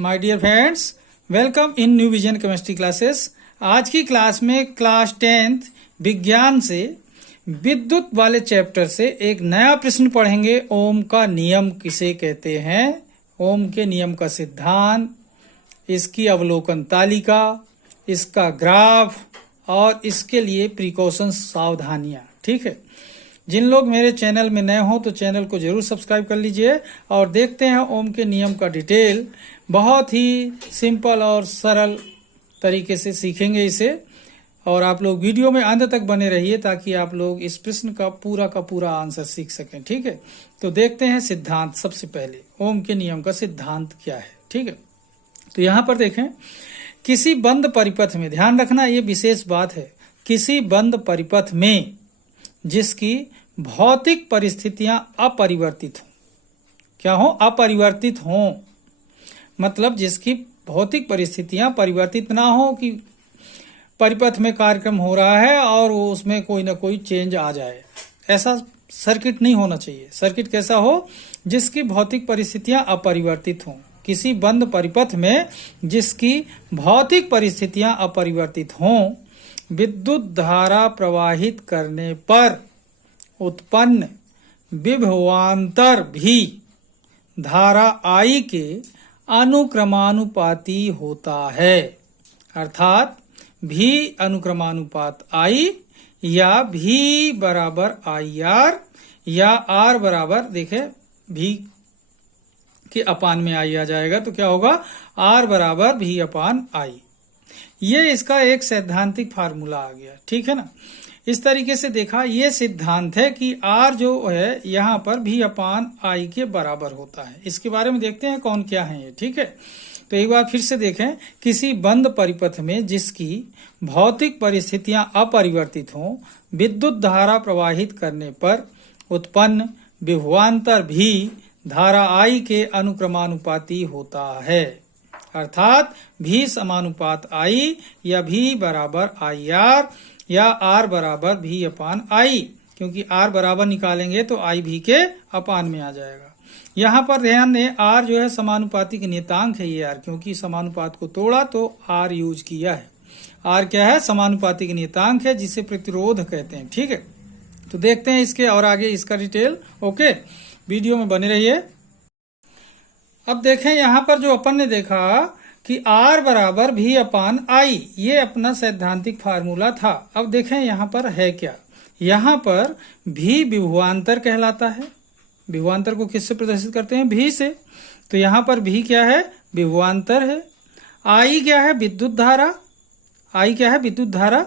My dear friends, welcome in new vision chemistry classes. आज की class में class 10th विज्ञान से विद्युत वाले चैप्टर से एक नया प्रश्न पढ़ेंगे। ओम का नियम किसे कहते हैं? ओम के नियम का सिद्धांत, इसकी अवलोकन तालिका, इसका ग्राफ और इसके लिए प्रिकॉशंस, सावधानियां। ठीक है, जिन लोग मेरे चैनल में नए हों तो चैनल को जरूर सब्सक्राइब कर लीजिए और देखते हैं ओम के नियम का डिटेल। बहुत ही सिंपल और सरल तरीके से सीखेंगे इसे, और आप लोग वीडियो में अंत तक बने रहिए ताकि आप लोग इस प्रश्न का पूरा आंसर सीख सकें। ठीक है, तो देखते हैं सिद्धांत। सबसे पहले ओम के नियम का सिद्धांत क्या है। ठीक है, तो यहां पर देखें, किसी बंद परिपथ में, ध्यान रखना ये विशेष बात है, किसी बंद परिपथ में जिसकी भौतिक परिस्थितियां अपरिवर्तित हों। क्या हो? अपरिवर्तित हों, मतलब जिसकी भौतिक परिस्थितियां परिवर्तित ना हो, कि परिपथ में कार्यक्रम हो रहा है और वो उसमें कोई ना कोई चेंज आ जाए, ऐसा सर्किट नहीं होना चाहिए। सर्किट कैसा हो? जिसकी भौतिक परिस्थितियां अपरिवर्तित हों। किसी बंद परिपथ में जिसकी भौतिक परिस्थितियां अपरिवर्तित हों, विद्युत धारा प्रवाहित करने पर उत्पन्न विभवांतर भी धारा I के अनुक्रमानुपाती होता है। अर्थात भी अनुक्रमानुपात I या V बराबर IR या R बराबर, देखे V के अपान में I आ जाएगा तो क्या होगा? R बराबर V अपान I। ये इसका एक सैद्धांतिक फार्मूला आ गया। ठीक है ना, इस तरीके से देखा, ये सिद्धांत है कि R जो है यहाँ पर V अपान I के बराबर होता है। इसके बारे में देखते हैं कौन क्या है ये। ठीक है, तो एक बार फिर से देखें, किसी बंद परिपथ में जिसकी भौतिक परिस्थितियां अपरिवर्तित हों, विद्युत धारा प्रवाहित करने पर उत्पन्न विभवांतर भी धारा I के अनुक्रमानुपाती होता है। अर्थात V समानुपात I या V बराबर IR या R बराबर V अपान I, क्योंकि R बराबर निकालेंगे तो I V के अपान में आ जाएगा। यहाँ पर ध्यान दें, R जो है समानुपातिक नियतांक है ये R, क्योंकि समानुपात को तोड़ा तो R यूज किया है। R क्या है? समानुपातिक नियतांक है, जिसे प्रतिरोध कहते हैं। ठीक है, तो देखते हैं इसके और आगे इसका डिटेल। ओके, वीडियो में बने रहिए। अब देखें, यहाँ पर जो अपन ने देखा कि R बराबर V अपान I, ये अपना सैद्धांतिक फार्मूला था। अब देखें यहाँ पर है क्या। यहाँ पर V विभवांतर कहलाता है। विभवांतर को किससे प्रदर्शित करते हैं? V से। तो यहाँ पर V क्या है? विभवांतर है। I क्या है? विद्युत धारा। I क्या है? विद्युत धारा।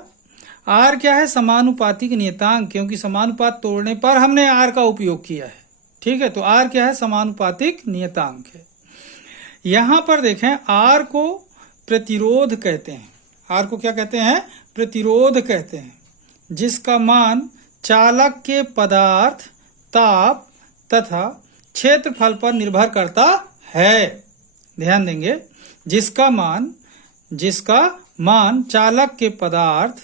R क्या है? समानुपातिक नियतांक, क्योंकि समानुपात तोड़ने पर हमने R का उपयोग किया है। ठीक है, तो R क्या है? समानुपातिक नियतांक है। यहां पर देखें, R को प्रतिरोध कहते हैं। R को क्या कहते हैं? प्रतिरोध कहते हैं, जिसका मान चालक के पदार्थ, ताप तथा क्षेत्रफल पर निर्भर करता है। ध्यान देंगे, जिसका मान चालक के पदार्थ,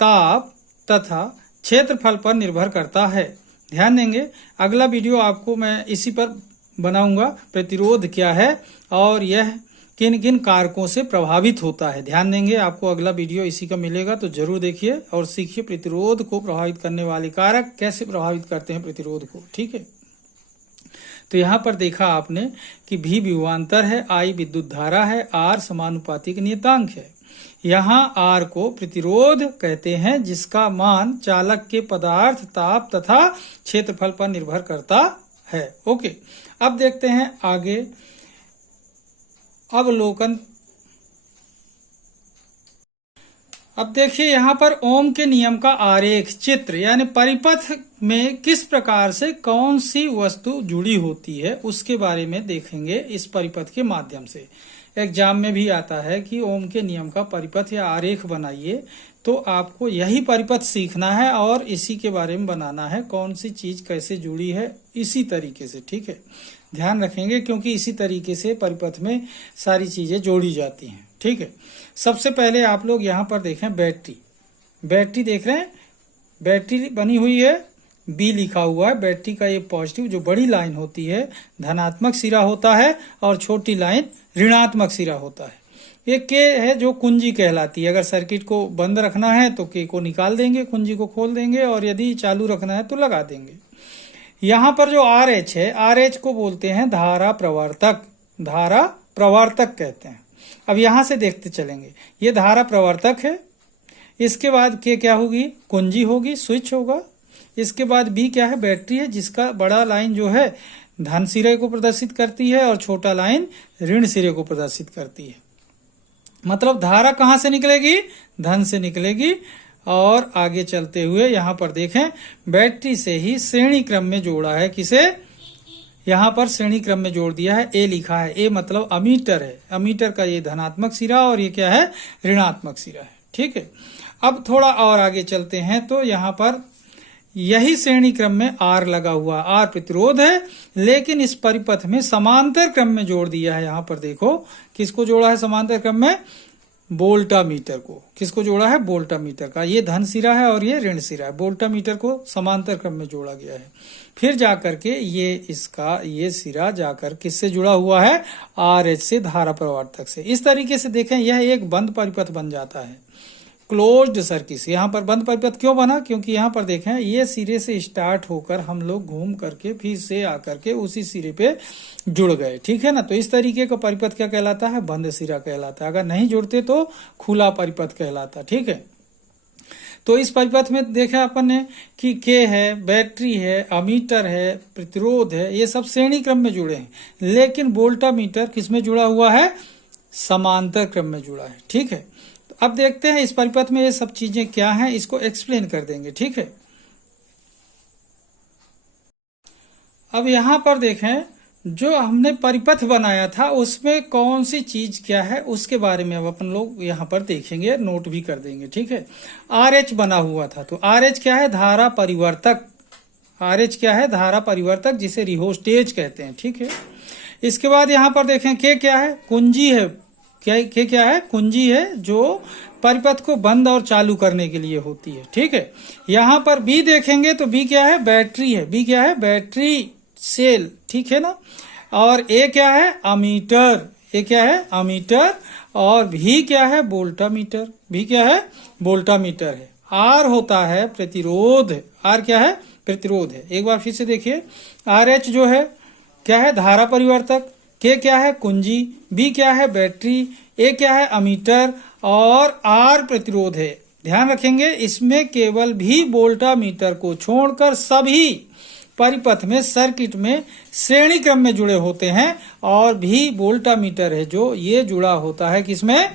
ताप तथा क्षेत्रफल पर निर्भर करता है। ध्यान देंगे, अगला वीडियो आपको मैं इसी पर बनाऊंगा, प्रतिरोध क्या है और यह किन किन कारकों से प्रभावित होता है। ध्यान देंगे, आपको अगला वीडियो इसी का मिलेगा, तो जरूर देखिए और सीखिए प्रतिरोध को प्रभावित करने वाले कारक कैसे प्रभावित करते हैं प्रतिरोध को। ठीक है, तो यहाँ पर देखा आपने कि V विभवांतर है, I विद्युत धारा है, R समानुपातिक नियतांक है। यहाँ R को प्रतिरोध कहते हैं, जिसका मान चालक के पदार्थ, ताप तथा क्षेत्रफल पर निर्भर करता है। ओके, अब देखते हैं आगे अवलोकन। अब देखिए, यहाँ पर ओम के नियम का आरेख चित्र, यानी परिपथ में किस प्रकार से कौन सी वस्तु जुड़ी होती है उसके बारे में देखेंगे इस परिपथ के माध्यम से। एग्जाम में भी आता है कि ओम के नियम का परिपथ या आरेख बनाइए, तो आपको यही परिपथ सीखना है और इसी के बारे में बनाना है, कौन सी चीज कैसे जुड़ी है, इसी तरीके से। ठीक है, ध्यान रखेंगे, क्योंकि इसी तरीके से परिपथ में सारी चीजें जोड़ी जाती हैं। ठीक है, सबसे पहले आप लोग यहाँ पर देखें बैटरी। बैटरी देख रहे हैं, बैटरी बनी हुई है बी लिखा हुआ है। बैटरी का ये पॉजिटिव जो बड़ी लाइन होती है धनात्मक सिरा होता है और छोटी लाइन ऋणात्मक सिरा होता है। ये के है जो कुंजी कहलाती है। अगर सर्किट को बंद रखना है तो के को निकाल देंगे, कुंजी को खोल देंगे, और यदि चालू रखना है तो लगा देंगे। यहाँ पर जो आर एच है, आर एच को बोलते हैं धारा प्रवर्तक, धारा प्रवर्तक कहते हैं। अब यहाँ से देखते चलेंगे, ये धारा प्रवर्तक है। इसके बाद के क्या होगी, कुंजी होगी, स्विच होगा। इसके बाद बी क्या है, बैटरी है, जिसका बड़ा लाइन जो है धन सिरे को प्रदर्शित करती है और छोटा लाइन ऋण सिरे को प्रदर्शित करती है। मतलब धारा कहाँ से निकलेगी, धन से निकलेगी। और आगे चलते हुए यहाँ पर देखें, बैटरी से ही श्रेणी क्रम में जोड़ा है। किसे, यहाँ पर श्रेणी क्रम में जोड़ दिया है, ए लिखा है। ए मतलब अमीटर है, अमीटर का ये धनात्मक सिरा और ये क्या है, ऋणात्मक सिरा है। ठीक है, अब थोड़ा और आगे चलते हैं तो यहाँ पर यही श्रेणी क्रम में आर लगा हुआ, आर प्रतिरोध है, लेकिन इस परिपथ में समांतर क्रम में जोड़ दिया है। यहाँ पर देखो किसको जोड़ा है समांतर क्रम में, वोल्टामीटर को। किसको जोड़ा है, वोल्टामीटर का। ये धन सिरा है और ये ऋण सिरा है, वोल्टामीटर को समांतर क्रम में जोड़ा गया है। फिर जाकर के ये इसका ये सिरा जाकर किससे जुड़ा हुआ है, आर एच से, धारा प्रवर्तक से। इस तरीके से देखें यह एक बंद परिपथ बन जाता है, क्लोज्ड सर्किट। यहाँ पर बंद परिपथ क्यों बना, क्योंकि यहाँ पर देखें ये सिरे से स्टार्ट होकर हम लोग घूम करके फिर से आकर के उसी सिरे पे जुड़ गए। ठीक है ना, तो इस तरीके का परिपथ क्या कहलाता है, बंद सिरा कहलाता है। अगर नहीं जुड़ते तो खुला परिपथ कहलाता। ठीक है, तो इस परिपथ में देखा अपन ने कि के है, बैटरी है, अमीटर है, प्रतिरोध है, ये सब श्रेणी क्रम में जुड़े हैं, लेकिन वोल्टामीटर किसमें जुड़ा हुआ है, समांतर क्रम में जुड़ा है। ठीक है, अब देखते हैं इस परिपथ में ये सब चीजें क्या हैं, इसको एक्सप्लेन कर देंगे। ठीक है, अब यहां पर देखें जो हमने परिपथ बनाया था उसमें कौन सी चीज क्या है उसके बारे में अब अपन लोग यहाँ पर देखेंगे, नोट भी कर देंगे। ठीक है, आर एच बना हुआ था, तो आर एच क्या है, धारा परिवर्तक। आर एच क्या है, धारा परिवर्तक, जिसे रिहोस्टेज कहते हैं। ठीक है, इसके बाद यहाँ पर देखें के क्या है, कुंजी है। क्या है, कुंजी है, जो परिपथ को बंद और चालू करने के लिए होती है। ठीक है, यहाँ पर बी देखेंगे तो बी क्या है, बैटरी है। बी क्या है, बैटरी सेल। ठीक है ना, और ए क्या है, अमीटर। ए क्या है, अमीटर। और भी क्या है, वोल्टामीटर। भी क्या है, वोल्टामीटर है। आर होता है प्रतिरोध। आर क्या है, प्रतिरोध है। एक बार फिर से देखिए, आर एच जो है क्या है, धारा परिवर्तक। के क्या है, कुंजी। बी क्या है, बैटरी। ए क्या है, अमीटर। और आर प्रतिरोध है। ध्यान रखेंगे इसमें केवल भी वोल्टामीटर को छोड़कर सभी परिपथ में सर्किट में श्रेणी क्रम में जुड़े होते हैं, और भी वोल्टामीटर है जो ये जुड़ा होता है किसमें,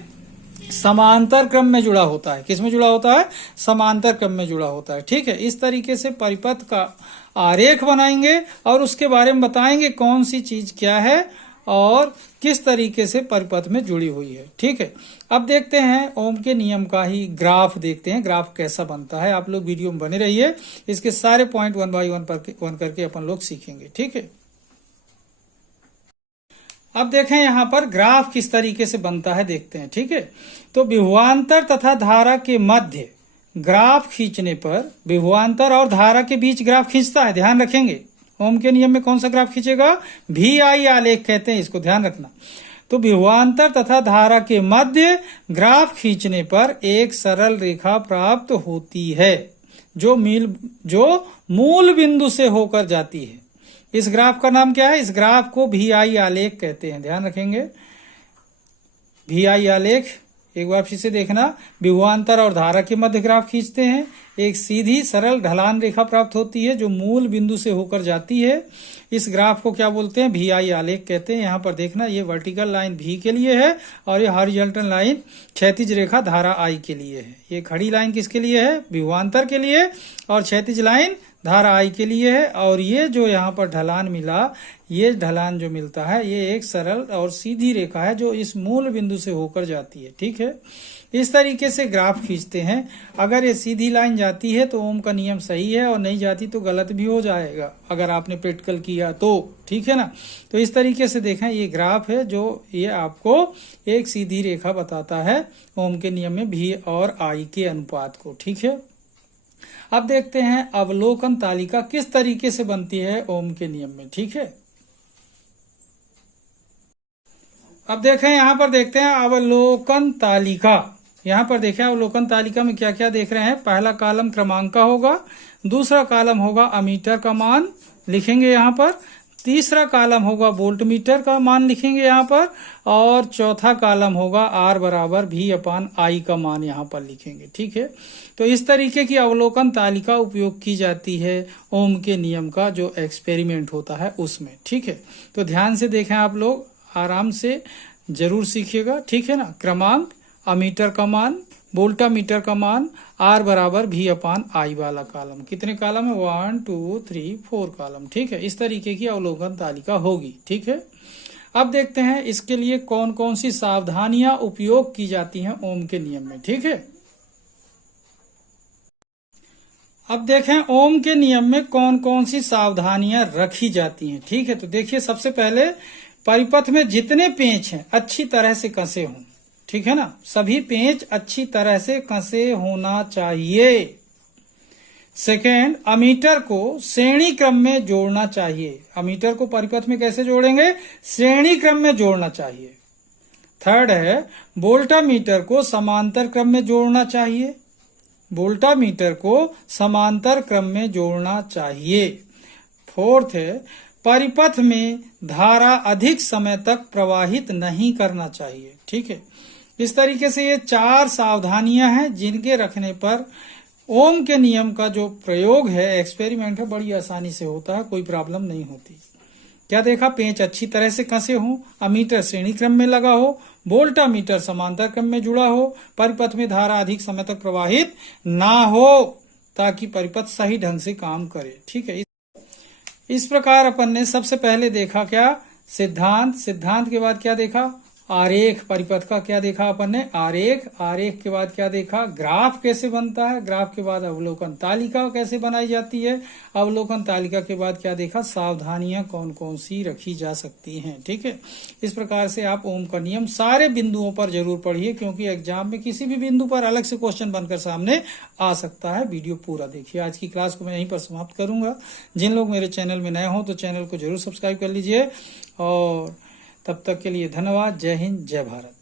समांतर क्रम में जुड़ा होता है। किसमें जुड़ा होता है, समांतर क्रम में जुड़ा होता है। ठीक है, इस तरीके से परिपथ का आरेख बनाएंगे और उसके बारे में बताएंगे कौन सी चीज क्या है और किस तरीके से परिपथ में जुड़ी हुई है। ठीक है, अब देखते हैं ओम के नियम का ही ग्राफ देखते हैं, ग्राफ कैसा बनता है। आप लोग वीडियो में बने रहिए, इसके सारे पॉइंट वन बाय वन करके अपन लोग सीखेंगे। ठीक है, अब देखें यहाँ पर ग्राफ किस तरीके से बनता है देखते हैं। ठीक है, तो विभवांतर तथा धारा के मध्य ग्राफ खींचने पर, विभवांतर और धारा के बीच ग्राफ खींचता है, ध्यान रखेंगे। ओम के नियम में कौन सा ग्राफ खींचेगा, भी आई आलेख कहते हैं इसको, ध्यान रखना। तो विभवांतर तथा धारा के मध्य ग्राफ खींचने पर एक सरल रेखा प्राप्त होती है जो मूल बिंदु से होकर जाती है। इस ग्राफ का नाम क्या है, इस ग्राफ को भी आई आलेख कहते हैं, ध्यान रखेंगे। भी आई आलेख एक बार फिर से देखना, विभवांतर और धारा के मध्य ग्राफ खींचते हैं, एक सीधी सरल ढलान रेखा प्राप्त होती है जो मूल बिंदु से होकर जाती है। इस ग्राफ को क्या बोलते हैं, भी आई आलेख कहते हैं। यहाँ पर देखना, ये वर्टिकल लाइन भी के लिए है और ये हॉरिजॉन्टल लाइन क्षैतिज रेखा धारा आई के लिए है। ये खड़ी लाइन किसके लिए है, विभवांतर के लिए, और क्षैतिज लाइन धारा आई के लिए है। और ये जो यहाँ पर ढलान मिला, ये ढलान जो मिलता है ये एक सरल और सीधी रेखा है जो इस मूल बिंदु से होकर जाती है। ठीक है, इस तरीके से ग्राफ खींचते हैं। अगर ये सीधी लाइन जाती है तो ओम का नियम सही है, और नहीं जाती तो गलत भी हो जाएगा अगर आपने प्रैक्टिकल किया तो। ठीक है ना, तो इस तरीके से देखें, ये ग्राफ है जो ये आपको एक सीधी रेखा बताता है ओम के नियम में भी और आई के अनुपात को। ठीक है, अब देखते हैं अवलोकन तालिका किस तरीके से बनती है ओम के नियम में। ठीक है, अब देखें यहां पर देखते हैं अवलोकन तालिका। यहां पर देखें अवलोकन तालिका में क्या क्या देख रहे हैं। पहला कॉलम क्रमांक का होगा, दूसरा कॉलम होगा अमीटर का मान लिखेंगे यहाँ पर, तीसरा कॉलम होगा वोल्ट मीटर का मान लिखेंगे यहाँ पर, और चौथा कॉलम होगा आर बराबर भी अपान आई का मान यहाँ पर लिखेंगे। ठीक है, तो इस तरीके की अवलोकन तालिका उपयोग की जाती है ओम के नियम का जो एक्सपेरिमेंट होता है उसमें। ठीक है, तो ध्यान से देखें, आप लोग आराम से जरूर सीखिएगा। ठीक है ना, क्रमांक, अमीटर का मान, वोल्टा मीटर का मान, आर बराबर भी अपान आई वाला कॉलम। कितने कॉलम है? 1 2 3 4 कॉलम। ठीक है, इस तरीके की अवलोकन तालिका होगी। ठीक है, अब देखते हैं इसके लिए कौन कौन सी सावधानियां उपयोग की जाती हैं ओम के नियम में। ठीक है, अब देखें ओम के नियम में कौन कौन सी सावधानियां रखी जाती हैं। ठीक है, तो देखिए सबसे पहले परिपथ में जितने पेंच हैं अच्छी तरह से कसे हों। ठीक है ना, सभी पेंच अच्छी तरह से कसे होना चाहिए। सेकेंड, अमीटर को श्रेणी क्रम में जोड़ना चाहिए। अमीटर को परिपथ में कैसे जोड़ेंगे? श्रेणी क्रम में जोड़ना चाहिए। थर्ड है, वोल्टा मीटर को समांतर क्रम में जोड़ना चाहिए। वोल्टा मीटर को समांतर क्रम में जोड़ना चाहिए। फोर्थ है, परिपथ में धारा अधिक समय तक प्रवाहित नहीं करना चाहिए। ठीक है, इस तरीके से ये 4 सावधानियां हैं जिनके रखने पर ओम के नियम का जो प्रयोग है, एक्सपेरिमेंट है, बड़ी आसानी से होता है, कोई प्रॉब्लम नहीं होती। क्या देखा? पेंच अच्छी तरह से कसे हों, अमीटर श्रेणी क्रम में लगा हो, वोल्टा मीटर समांतर क्रम में जुड़ा हो, परिपथ में धारा अधिक समय तक प्रवाहित ना हो ताकि परिपथ सही ढंग से काम करे। ठीक है, इस प्रकार अपन ने सबसे पहले देखा क्या? सिद्धांत। सिद्धांत के बाद क्या देखा? आरेख। परिपथ का क्या देखा अपन ने? आरेख। आरेख के बाद क्या देखा? ग्राफ कैसे बनता है। ग्राफ के बाद अवलोकन तालिका कैसे बनाई जाती है। अवलोकन तालिका के बाद क्या देखा? सावधानियां कौन कौन सी रखी जा सकती हैं। ठीक है, इस प्रकार से आप ओम का नियम सारे बिंदुओं पर जरूर पढ़िए, क्योंकि एग्जाम में किसी भी बिंदु पर अलग से क्वेश्चन बनकर सामने आ सकता है। वीडियो पूरा देखिए। आज की क्लास को मैं यहीं पर समाप्त करूंगा। जिन लोग मेरे चैनल में नए हों तो चैनल को जरूर सब्सक्राइब कर लीजिए, और तब तक के लिए धन्यवाद। जय हिंद, जय भारत।